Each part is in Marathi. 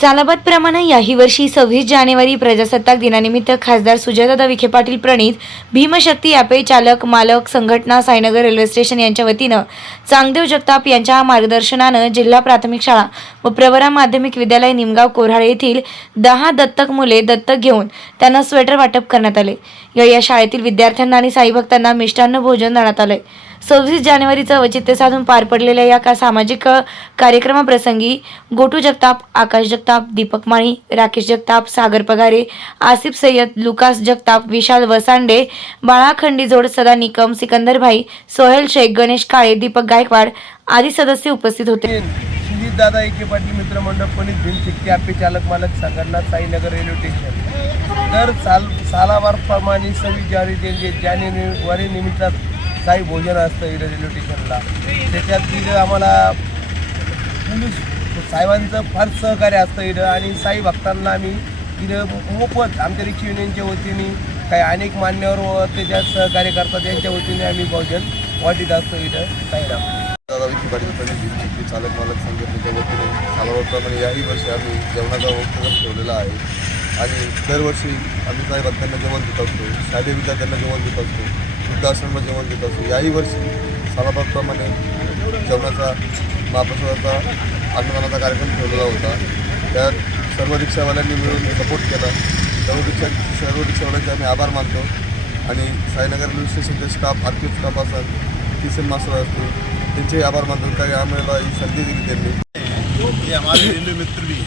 सालाबादप्रमाणे याही वर्षी सव्वीस जानेवारी प्रजासत्ताक दिनानिमित्त खासदार सुजयदादा विखे पाटील प्रणित भीमशक्ती ॲपे चालक मालक संघटना साईनगर रेल्वे स्टेशन यांच्या वतीनं चांगदेव जगताप यांच्या मार्गदर्शनानं जिल्हा प्राथमिक शाळा व प्रवरा माध्यमिक विद्यालय निमगाव कोऱ्हाळे येथील दहा दत्तक मुले दत्तक घेऊन त्यांना स्वेटर वाटप करण्यात आले. या या शाळेतील विद्यार्थ्यांना आणि साईभक्तांना मिष्टान्न भोजन देण्यात आले सव्वीस जानेवारीचं औचित्य साधून पार पडलेल्या या का सामाजिक कार्यक्रमाप्रसंगी गोटू जगताप आकाश जगताप दीपक माळी राकेश जगताप सागर पगारे आसिफ सय्यद लुकास जगताप विशाल वसांडे बाळा खंडीजोड सदा निकम सिकंदरभाई सोहेल शेख गणेश काळे दीपक गायकवाड आदी सदस्य उपस्थित होते. दादा एके पाटील मित्रमंडळ पणित भीमशक्ती आपे चालक मालक संघटना साईनगर रेल्वे स्टेशन. दर साल सालावार प्रमाणे सव्वीस जानेवारी जानेवारी निमित्तात काही भोजन असतं इथं रेल्वे स्टेशनला. त्याच्यात तिथं आम्हाला पोलीस साहेबांचं फार सहकार्य असतं इथं आणि साई भक्तांना आम्ही इथं मोफत आमच्या रिक्षा युनियनच्या वतीने काही अनेक मान्यवर व त्याच्यात सहकार्य करतात त्यांच्या वतीने आम्ही भोजन वाटीत असतो इथं साईराम दादा विखे पाटील पहिले चालक मालक संघटनेच्या वतीने सालाबादप्रमाणे याही वर्षी आम्ही जेवणाचा उपक्रम ठेवलेला आहे. आणि दरवर्षी आम्ही काही भक्तांना जेवण देत असतो शालेय विद्यार्थ्यांना जेवण देत असतो. वृद्धाश्रमला जेवण देत असतो. याही वर्षी सालाबादप्रमाणे जेवणाचा महाप्रसादाचा अन्नदानाचा कार्यक्रम ठेवलेला होता. त्यात सर्व रिक्षावाल्यांनी मिळून सपोर्ट केला. सर्व रिक्षा सर्व रिक्षावाल्यांचे आम्ही आभार मानतो. आणि साईनगर रेल्वे स्टेशनचे स्टाफ आर्थिक स्टाफ असतात किसन मास्टर असतो. त्यांचे आभार मानतो. काही आम्हाला ही संधी दिली त्यांनी. ये हमारे रेलवे मित्र भी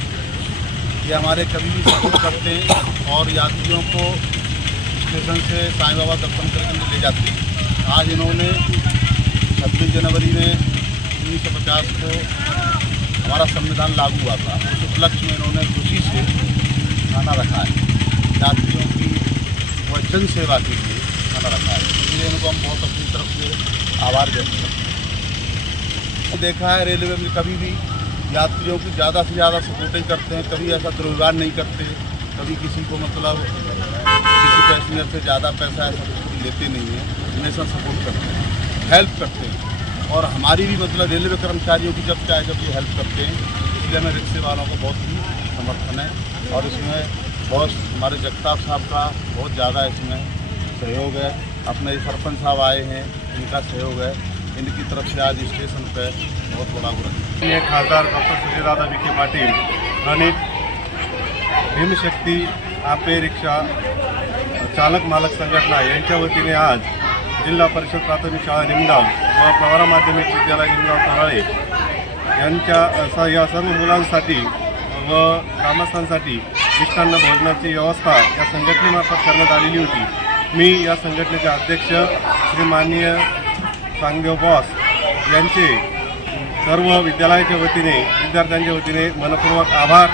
ये हमारे कभी भी सपोर्ट करते हैं और यात्रियों को स्टेशन से साईं बाबा दर्शन करके ले जाते हैं। आज इन्होंने छब्बीस जनवरी में उन्नीस सौ पचास को हमारा संविधान लागू हुआ था। उस उपलक्ष्य में इन्होंने खुशी से खाना रखा है। यात्रियों की व जन सेवा के लिए खाना रखा है। इसलिए इनको हम बहुत अपनी तरफ़ से आभार व्यक्त करते हैं। देखा है रेलवे में कभी भी यात्रियों की ज़्यादा से ज़्यादा सपोर्टिंग करते हैं, कभी ऐसा दुर्व्यवहार नहीं करते। कभी किसी को मतलब किसी पैसेंजर से ज़्यादा पैसा लेते नहीं हैं, हमेशा सपोर्ट करते हैं हेल्प करते हैं। और हमारी भी मतलब रेलवे कर्मचारियों की जब चाहे जब ये हेल्प करते हैं, इसलिए हमें रिक्शे वालों का बहुत ही समर्थन है। और इसमें बहुत हमारे जगताप साहब का बहुत ज़्यादा इसमें सहयोग है। अपने सरपंच साहब आए हैं, इनका सहयोग है। इनकी तरफ़ से आज स्टेशन पर बहुत बड़ा बुरा खासदार डॉक्टर सुजयदादा विखे पाटिल प्रणित भीमशक्ती आपे रिक्षा चालक मालक संघटना यांच्या वतीने आज जिल्हा परिषद प्राथमिक शाळा निमगाव व प्रवरा माध्यमिक विद्यालय निमगाव कराळे यांच्या स- या सर्व मुलांसाठी व ग्रामस्थांसाठी मिष्टान्न भोजनाची व्यवस्था या संघटनेमार्फत करण्यात आलेली होती. मी या संघटनेचे अध्यक्ष श्री माननीय सांगदेव बॉस यांचे सर्व विद्यालयाच्या वतीने विद्यार्थ्यांच्या वतीने मनपूर्वक आभार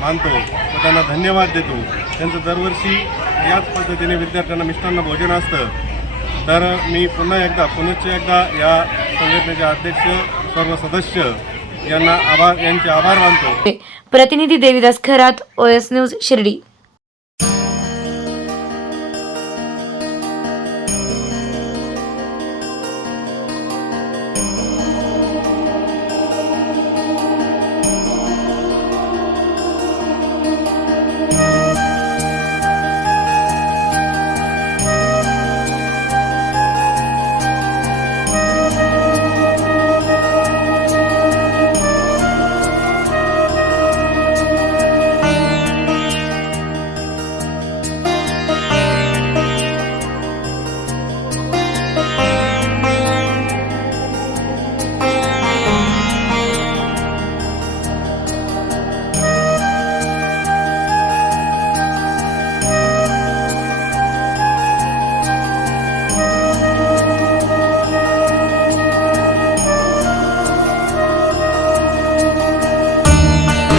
मानतो व त्यांना धन्यवाद देतो. त्यांचं दरवर्षी याच पद्धतीने विद्यार्थ्यांना मिष्टांना भोजन असतं. तर मी पुन्हा एकदा पुनश्च एकदा या संघटनेचे अध्यक्ष सर्व सदस्य यांना आभार यांचे आभार मानतो. प्रतिनिधी देविदास खरात ओएस न्यूज शिर्डी.